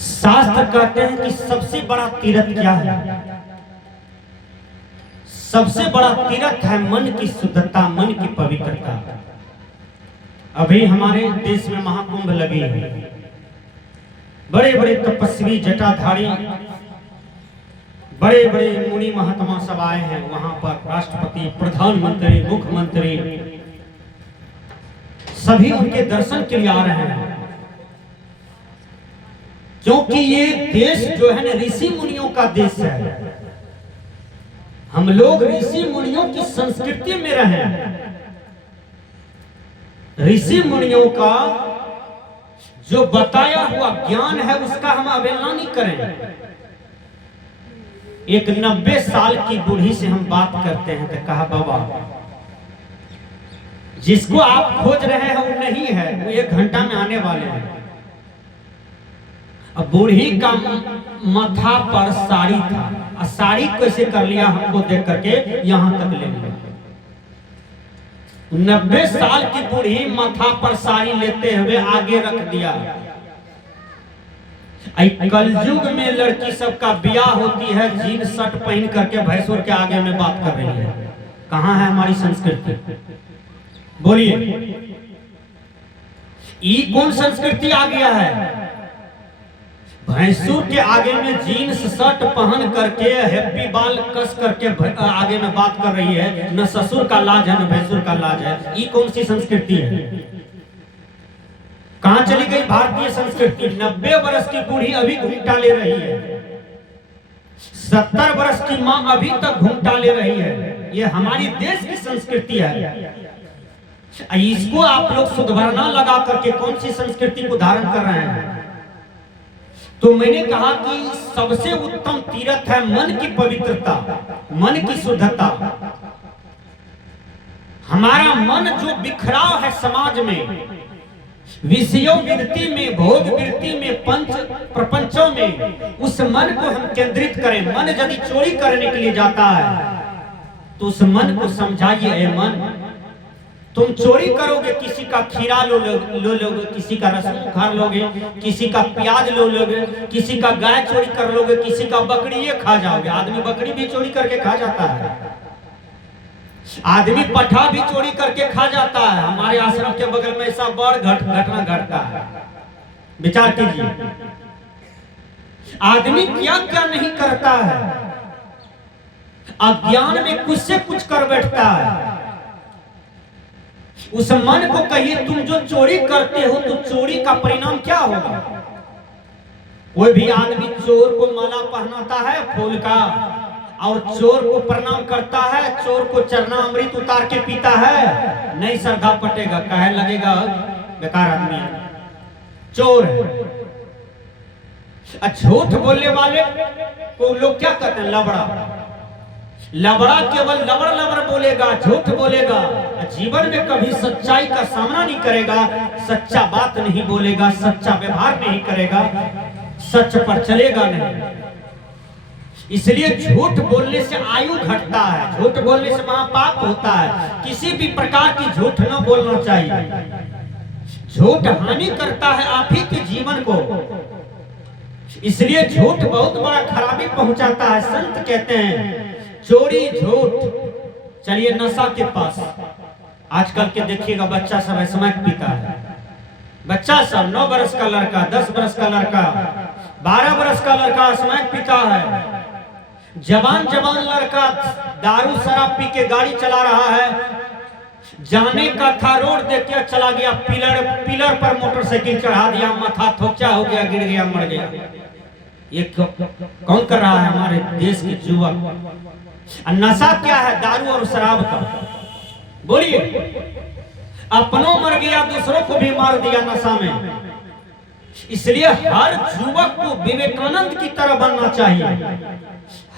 शास्त्र कहते हैं कि सबसे बड़ा तीर्थ क्या है? सबसे बड़ा तीर्थ है मन की शुद्धता, मन की पवित्रता। अभी हमारे देश में महाकुंभ लगी है। बड़े बड़े तपस्वी जटाधारी, बड़े बड़े मुनि महात्मा सब आए हैं वहां पर। राष्ट्रपति, प्रधानमंत्री, मुख्यमंत्री सभी उनके दर्शन के लिए आ रहे हैं, क्योंकि ये देश जो है ना ऋषि मुनियों का देश है। हम लोग ऋषि मुनियों की संस्कृति में रहे। ऋषि मुनियों का जो बताया हुआ ज्ञान है उसका हम अवहेलना नहीं करें। एक 90 साल की बूढ़ी से हम बात करते हैं तो कहा, बाबा जिसको आप खोज रहे हैं वो नहीं है, वो 1 घंटा में आने वाले हैं। अब बूढ़ी का माथा पर साड़ी था, और साड़ी कैसे कर लिया हमको देख करके यहां तक ले लिया। 90 साल की बूढ़ी माथा पर साड़ी लेते हुए आगे रख दिया। कलयुग में लड़की सबका ब्याह होती है, जीन शर्ट पहन करके भैंसुर के आगे में बात कर रही है। कहां है हमारी संस्कृति? बोलिए, ये कौन संस्कृति आ गया है? भैंसुर के आगे में जीन्स शर्ट पहन करके हैप्पी बाल कस करके आगे में बात कर रही है। न ससुर का लाज है न भैंसुर का लाज है। ये कौन सी संस्कृति है? कहां चली गई भारतीय संस्कृति? 90 वर्ष की बूढ़ी अभी घूंघटा ले रही है, 70 वर्ष की मां अभी तक घूंघटा ले रही है। ये हमारी देश की संस्कृति है। इसको आप लोग सुधरना लगा करके कौन सी संस्कृति को धारण कर रहे हैं? तो मैंने कहा कि सबसे उत्तम तीर्थ है मन की पवित्रता, मन की शुद्धता। हमारा मन जो बिखराव है समाज में, विषयों वृत्ति में, भोग वृत्ति में, पंच प्रपंचों में, उस मन को हम केंद्रित करें। मन यदि चोरी करने के लिए जाता है तो उस मन को समझाइए, ए मन तुम चोरी करोगे, किसी का खीरा लोगे, किसी का रसून उखाड़ लोगे, किसी का प्याज लोगे, किसी का गाय चोरी कर लोगे, किसी का बकरी ये खा जाओगे। आदमी बकरी भी चोरी करके खा जाता है, आदमी पठा भी चोरी करके खा जाता है। हमारे आश्रम के बगल में ऐसा बड़ घटना घटता है, विचार कीजिए। आदमी क्या क्या नहीं करता है, अज्ञान में कुछ से कुछ कर बैठता है। उस मन को कहिए, तुम जो चोरी करते हो तो चोरी का परिणाम क्या होगा? कोई भी आदमी चोर को माला पहनाता है फूल का, और चोर को प्रणाम करता है, चोर को चरना अमृत उतार के पीता है, नहीं श्रद्धा पटेगा, कहे लगेगा बेकार आदमी है, चोर है। झूठ बोलने वाले को लोग क्या कहते हैं? लबड़ा। लबड़ा केवल लबड़ लबड़ बोलेगा, झूठ बोलेगा, जीवन में कभी सच्चाई का सामना नहीं करेगा, सच्चा बात नहीं बोलेगा, सच्चा व्यवहार नहीं करेगा, सच पर चलेगा नहीं। इसलिए झूठ बोलने से आयु घटता है, झूठ बोलने से महापाप होता है। किसी भी प्रकार की झूठ न बोलना चाहिए। झूठ हानि करता है आप ही के जीवन को, इसलिए झूठ बहुत बड़ा खराबी पहुंचाता है। संत कहते हैं चोरी झूठ। चलिए नशा के पास, आजकल के देखिएगा बच्चा सब स्मैक पीता है। बच्चा सब 9 वर्ष का लड़का, 10 वर्ष का लड़का, 12 वर्ष का लड़का स्मैक पीता है। जवान लड़का दारू शराब पी के गाड़ी चला रहा है। जाने का था रोड देख के चला गया, पिलर पर मोटरसाइकिल चढ़ा दिया, माथा थोचा हो गया, गिर गया, मर गया। ये कौन कर रहा है? हमारे देश के युवक। नशा क्या है? दारू और शराब का। बोलिए, अपनों मर गया, दूसरों को भी मार दिया नशा में। इसलिए हर युवक को विवेकानंद की तरह बनना चाहिए,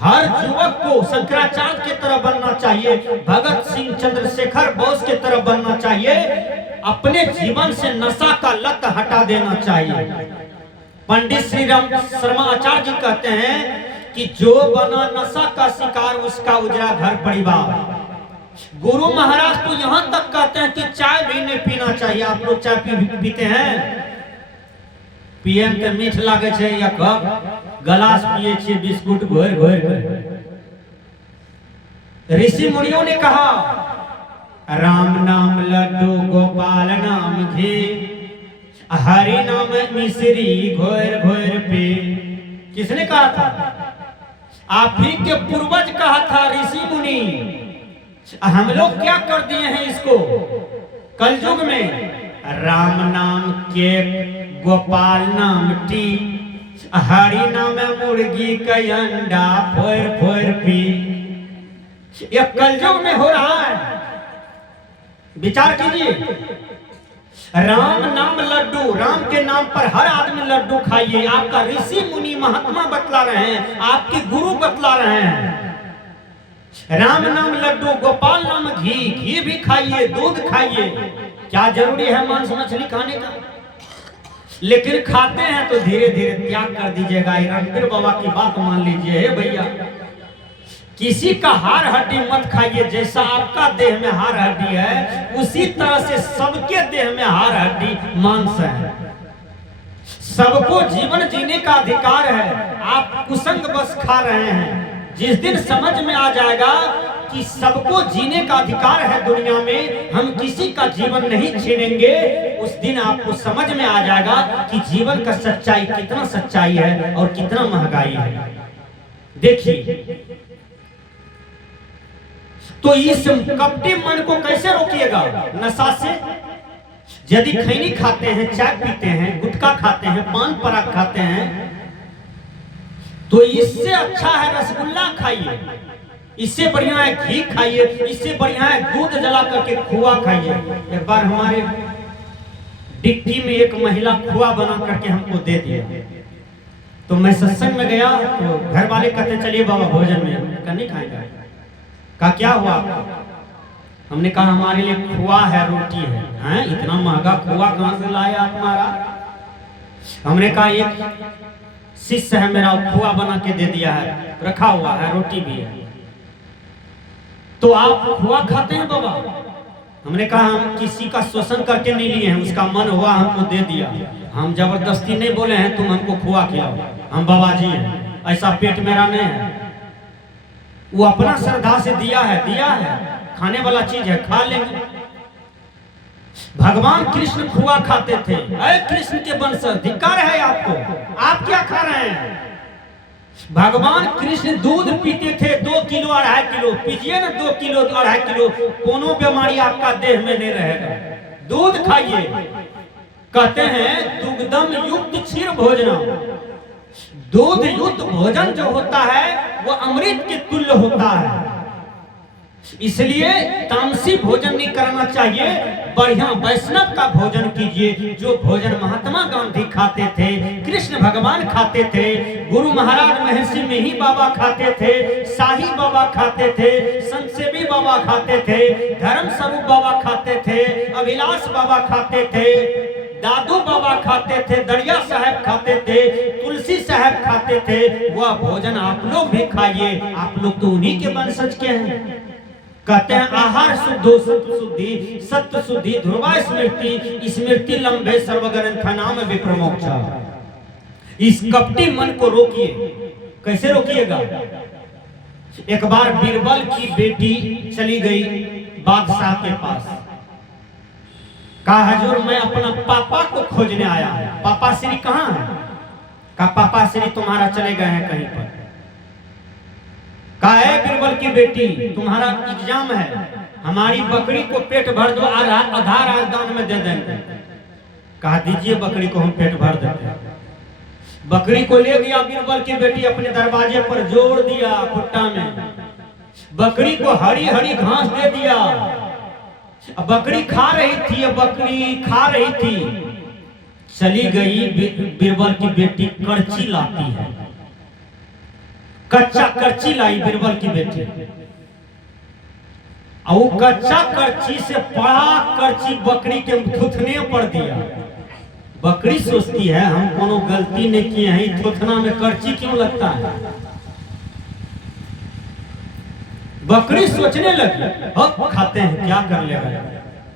हर युवक को शंकराचार्य की तरह बनना चाहिए, भगत सिंह, चंद्रशेखर बोस की तरह बनना चाहिए। अपने जीवन से नशा का लत हटा देना चाहिए। पंडित श्री राम शर्मा आचार्य जी कहते हैं कि जो बना नशा का शिकार उसका उजड़ा घर परिवार। गुरु महाराज तो यहां तक कहते हैं कि चाय भी नहीं पीना चाहिए। आप लोग चाय पीते हैं? पिए में मीठ लागे छे या कप गिलास पिए छे बिस्कुट घोर घोर कर। ऋषि मुनियों ने कहा राम नाम लड्डू गोपाल नाम घी हरि नाम मिश्री घोर घोर पे। किसने कहा था? आप ही के पूर्वज कहा था ऋषि मुनि। हम लोग क्या कर दिए हैं इसको कलयुग में? राम नाम केक गोपाल नाम टी हरि नाम मुर्गी का अंडा फोर फोर पी। ये कलयुग में हो रहा है। विचार कीजिए, राम नाम लड्डू, राम के नाम पर हर आदमी लड्डू खाइए। आपका ऋषि मुनि महात्मा बतला रहे हैं, आपके गुरु बतला रहे हैं। राम नाम लड्डू गोपाल नाम घी, घी भी खाइए, दूध खाइए। क्या जरूरी है मांस मछली खाने का? लेकिन खाते हैं तो धीरे धीरे त्याग कर दीजिएगा। रणबीर बाबा की बात मान लीजिए। हे भैया, किसी का हार हड्डी मत खाइए। जैसा आपका देह में हार हड्डी है उसी तरह से सबके देह में हार हड्डी मांस है। सबको जीवन जीने का अधिकार है। आप कुसंग बस खा रहे हैं। जिस दिन समझ में आ जाएगा कि सबको जीने का अधिकार है दुनिया में, हम किसी का जीवन नहीं छीनेंगे, उस दिन आपको समझ में आ जाएगा कि जीवन का सच्चाई कितना सच्चाई है और कितना महंगाई है। देखिए, तो इस कपटी मन को कैसे रोकिएगा? नशा से। यदि खैनी खाते हैं, चाय पीते हैं, गुटखा खाते हैं, पान पराग खाते हैं, तो इससे अच्छा है रसगुल्ला खाइए, इससे बढ़िया है घी खाइए, इससे बढ़िया है दूध जला करके खोआ खाइए। एक बार हमारे डिक्की में एक महिला खोआ बना करके हमको दे दिया। तो मैं सत्संग में गया तो घर वाले कहते चलिए बाबा भोजन में। हमने नहीं खाएगा। कहा क्या हुआ? हमने कहा हमारे लिए खोआ है, रोटी है। हैं? इतना महंगा खोआ कहां से लाए आप महाराज? हमने कहा एक शिष्य है मेरा, खोआ बना के दे दिया है, रखा हुआ है, रोटी भी है। तो आप खोआ खाते हैं बाबा? हमने कहा हम किसी का शोषण करके नहीं लिए हैं, उसका मन हुआ हमको दे दिया। हम जबरदस्ती नहीं बोले हैं तुम हमको खोआ खिलाओ, हम बाबा जी हैं, ऐसा पेट मेरा नहीं है। वो अपना श्रद्धा से दिया है, खाने वाला चीज है, खा लेंगे। भगवान कृष्ण खोआ खाते थे। अरे कृष्ण के वंशज, धिक्कार है आपको, आप क्या खा रहे हैं? भगवान कृष्ण दूध पीते थे 2 किलो 2.5 किलो। पीजिए ना 2 किलो 2.5 किलो, कोनो बीमारी आपका देह में नहीं रहेगा। दूध खाइए। कहते हैं दुग्धम युक्त क्षीर भोजनम, दूध युक्त भोजन जो होता है वो अमृत के तुल्य होता है। इसलिए तामसी भोजन नहीं करना चाहिए, बढ़िया वैष्णव का भोजन कीजिए। जो भोजन महात्मा गांधी खाते थे, कृष्ण भगवान खाते थे, गुरु महाराज महर्षि मिहि बाबा खाते थे, शाही बाबा खाते थे, संतसेवी बाबा खाते थे, धर्म स्वरूप बाबा खाते थे, अभिलाष बाबा खाते थे, दादू बाबा खाते थे, दरिया साहब खाते थे, तुलसी साहब खाते थे। वह भोजन आप लोग भी खाइए। आप लोग तो उन्हीं के वंशज के हैं। कहते हैं आहार शुद्धो सत्व शुद्धि, सत्व शुद्धि ध्रुवा स्मृति, स्मृति लंबे सर्वग्रंथ नाम विप्रमोक्षा। इस कपटी मन को रोकिए। कैसे रोकिएगा? एक बार बीरबल की बेटी चली गई बादशाह के पास। कहा हजूर मैं अपना पापा को खोजने आया हूं। पापा श्री कहाँ है? कहा पापा श्री तुम्हारा चले गए हैं कहीं पर। कहा है बीरबल की बेटी तुम्हारा एग्जाम है, हमारी बकरी को पेट भर दो, आधा राजदान में दे देंगे। कहा दीजिए बकरी को, हम पेट भर देते हैं। बकरी को ले गया बीरबल की बेटी, अपने दरवाजे पर जोड़ दिया खुट्टा में। बकरी को हरी हरी घास दे दिया। बकरी खा रही थी, बकरी खा रही थी। चली गई बीरबल की बेटी करची लाती है, कच्चा करची लाई बीरबल की बेटी। और कच्चा करची से बड़ा करची बकरी के थुथने पर दिया। बकरी सोचती है हम कोनो गलती नहीं किए हैं, थुथना में करची क्यों लगता है? बकरी सोचने लगी अब खाते हैं क्या कर लेगा।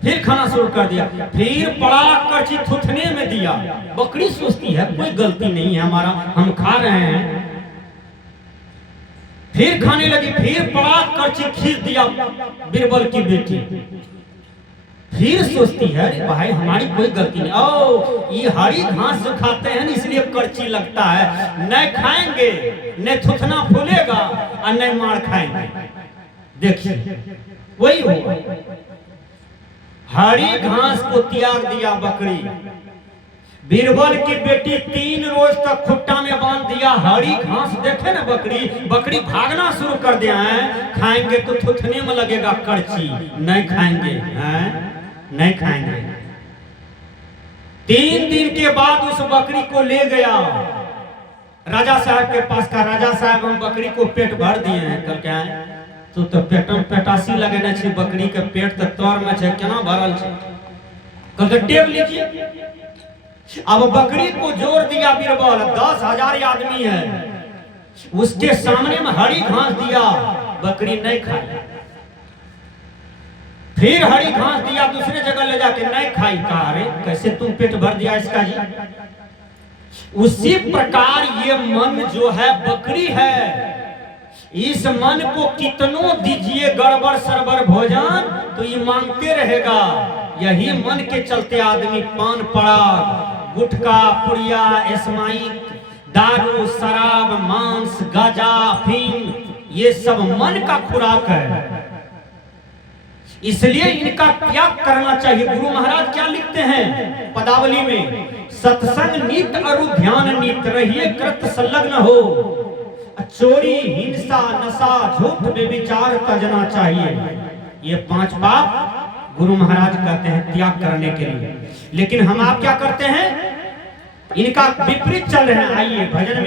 फिर खाना शुरू कर दिया, फिर पड़ा करछी थूथने में दिया। बकरी सोचती है कोई गलती नहीं है हमारा, हम खा रहे हैं। फिर खाने लगी, फिर पड़ा करछी खींच दिया बीरबल की बेटी। फिर सोचती है भाई हमारी कोई गलती नहीं, ओ ये हरी घास जो खाते हैं इसलिए करछी लगता है, नहीं खाएंगे नहीं थुथना फूलेगा और नहीं मार खाएंगे। देखिए वही हुआ, हरी घास को त्याग दिया बकरी। बीरबल की बेटी 3 रोज तक खुट्टा में बांध दिया हरी घास। देखे ना बकरी भागना शुरू कर दिया है, खाएंगे तो थुथने में लगेगा करछी, नहीं खाएंगे हैं, नहीं खाएंगे। 3 दिन के बाद उस बकरी को ले गया राजा साहब के पास का। राजा साहब हम बकरी को पेट भर दिए हैं। कल क्या है तो पेटम पेटासी लगेना छे, बकरी के पेट तो तौर में छे, केना भरल छे। कल तो टेब लीजिए। अब बकरी को जोर दिया बीरबल, 10,000 आदमी है, उसके सामने में हरी घास दिया, बकरी नहीं खाई। फिर हरी घास दिया दूसरे जगह ले जाके, नहीं खाई। कहा अरे कैसे तुम पेट भर दिया इसका जी। उसी प्रकार ये मन जो है बकरी है, इस मन को कितनों दीजिए गड़बड़ सरबर भोजन तो ये मांगते रहेगा। यही मन के चलते आदमी पान पराग, गुटखा, पुड़िया, एस्माइक, दारू, शराब, मांस, गांजा, अफीम, ये सब मन का खुराक है। इसलिए इनका त्याग करना चाहिए। गुरु महाराज क्या लिखते हैं पदावली में, सत्संग नित अरु ध्यान नित, रहिए कृत संलग्न हो। चोरी, हिंसा, नशा, झूठ, बेविचार तजना चाहिए। ये 5 पाप गुरु महाराज कहते हैं त्याग करने के लिए। लेकिन हम आप क्या करते हैं, इनका विपरीत चल रहे हैं। आइए भजन में